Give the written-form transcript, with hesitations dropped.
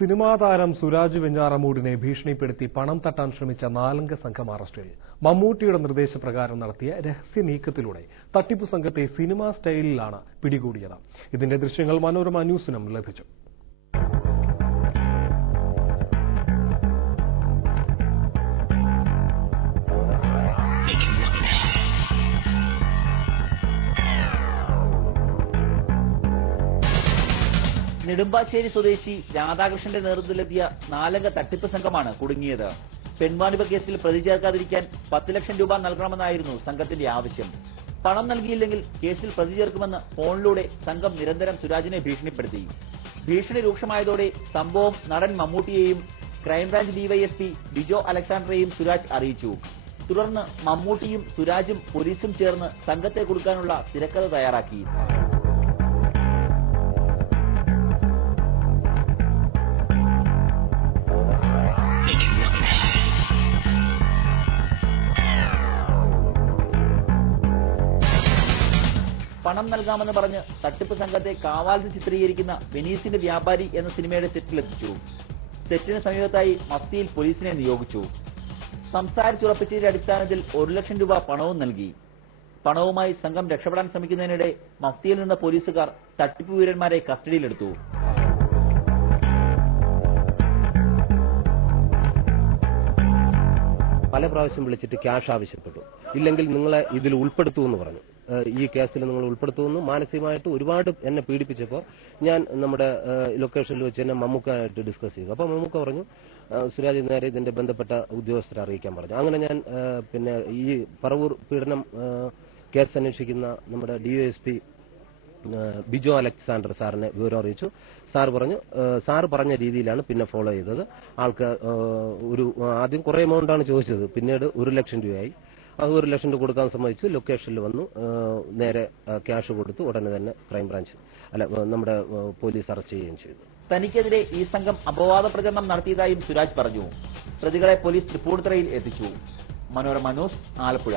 Cinema താരം സുരാജ് വെഞ്ഞാറമൂടിനെ ഭീഷണിപ്പെടുത്തി പണം തട്ടാൻ ശ്രമിച്ച 4-അംഗ സംഘം അറസ്റ്റിൽ. മമ്മൂട്ടിയുടെ നിർദ്ദേശപ്രകാരം നടത്തിയ രഹസ്യ നീക്കത്തിലൂടെ തട്ടിപ്പു സംഘത്തെ സിനിമാ സ്റ്റൈലിലാണ് പിടികൂടിയത്. ഇതിന്റെ ദൃശ്യങ്ങൾ മനോരമ ന്യൂസിനും ലഭിച്ചു. നെടുമ്പാശ്ശേരി സ്വദേശി രാധാകൃഷ്ണന്റെ നേതൃത്വത്തിലെത്തിയ 4-അംഗ തട്ടിപ്പ് സംഘമാണ് കുടുങ്ങിയത്. പെൺവാണിഭ കേസിൽ പ്രതി ചേർക്കാതിരിക്കാൻ 10 ലക്ഷം രൂപ നൽകണമെന്നായിരുന്നു സംഘത്തിന്റെ ആവശ്യം. പണം നൽകിയില്ലെങ്കിൽ കേസിൽ പ്രതി ചേർക്കുമെന്ന് ഫോണിലൂടെ സംഘം നിരന്തരം സുരാജിനെ ഭീഷണിപ്പെടുത്തി. ഭീഷണി രൂക്ഷമായതോടെ സംഭവം നടൻ മമ്മൂട്ടിയെയും ക്രൈംബ്രാഞ്ച് ഡിവൈഎസ്പി ഡിജോ അലക്സാണ്ടറെയും സുരാജ് അറിയിച്ചു. തുടർന്ന് മമ്മൂട്ടിയും സുരാജും പോലീസും ചേർന്ന് സംഘത്തെ കുടുക്കാനുള്ള തിരക്കഥ തയ്യാറാക്കി. പണം നൽകാമെന്ന് പറഞ്ഞ് തട്ടിപ്പ് സംഘത്തെ കാവാലത്ത് ചിത്രീകരിക്കുന്ന വെനീസിന്റെ വ്യാപാരി എന്ന സിനിമയുടെ സെറ്റിലെത്തിച്ചു. സെറ്റിന് സമീപത്തായി മഫ്തിയിൽ പോലീസിനെ നിയോഗിച്ചു. സംസാരിച്ചുറപ്പിച്ചതിന്റെ അടിസ്ഥാനത്തിൽ 1 ലക്ഷം രൂപ പണവും നൽകി. പണവുമായി സംഘം രക്ഷപ്പെടാൻ ശ്രമിക്കുന്നതിനിടെ മഫ്തിയിൽ നിന്ന പോലീസുകാർ തട്ടിപ്പ് വീരന്മാരെ കസ്റ്റഡിയിലെടുത്തു. പല പ്രാവശ്യം വിളിച്ചിട്ട് ക്യാഷ് ആവശ്യപ്പെട്ടു. ഇല്ലെങ്കിൽ നിങ്ങളെ ഇതിൽ ഉൾപ്പെടുത്തുമെന്ന് പറഞ്ഞു. ഈ കേസിൽ നിങ്ങൾ ഉൾപ്പെടുത്തുമെന്ന് മാനസികമായിട്ട് ഒരുപാട് എന്നെ പീഡിപ്പിച്ചപ്പോൾ ഞാൻ നമ്മുടെ ലൊക്കേഷനിൽ വെച്ച് തന്നെ മമ്മൂക്കായിട്ട് ഡിസ്കസ് ചെയ്തു. അപ്പോൾ മമ്മൂക്ക പറഞ്ഞു സുരാജ് നേരെ ഇതിന്റെ ബന്ധപ്പെട്ട ഉദ്യോഗസ്ഥരെ അറിയിക്കാൻ പറഞ്ഞു. അങ്ങനെ ഞാൻ പിന്നെ ഈ പറവൂർ പീഡനം കേസ് അന്വേഷിക്കുന്ന നമ്മുടെ ഡിവൈഎസ്പി ബിജോ അലക്സാണ്ടർ സാറിനെ വിവരം അറിയിച്ചു. സാർ പറഞ്ഞ രീതിയിലാണ് പിന്നെ ഫോളോ ചെയ്തത്. ആൾക്ക് ആദ്യം കുറെ എമൗണ്ടാണ് ചോദിച്ചത്, പിന്നീട് 1 ലക്ഷം രൂപയായി. അത് 1 ലക്ഷം രൂപ കൊടുക്കാൻ സമ്മതിച്ചു. ലൊക്കേഷനിൽ വന്നു, നേരെ ക്യാഷ് കൊടുത്തു. ഉടനെ തന്നെ ക്രൈംബ്രാഞ്ച് നമ്മുടെ പോലീസ് അറസ്റ്റ് ചെയ്യുകയും ചെയ്തു. തനിക്കെതിരെ ഈ സംഘം അപവാദ പ്രചരണം നടത്തിയതായും സുരാജ് പറഞ്ഞു. പ്രതികളെ പോലീസ് തൃപ്പൂണിത്തുറയിൽ എത്തിച്ചു. മനോരമ ന്യൂസ്, ആലപ്പുഴ.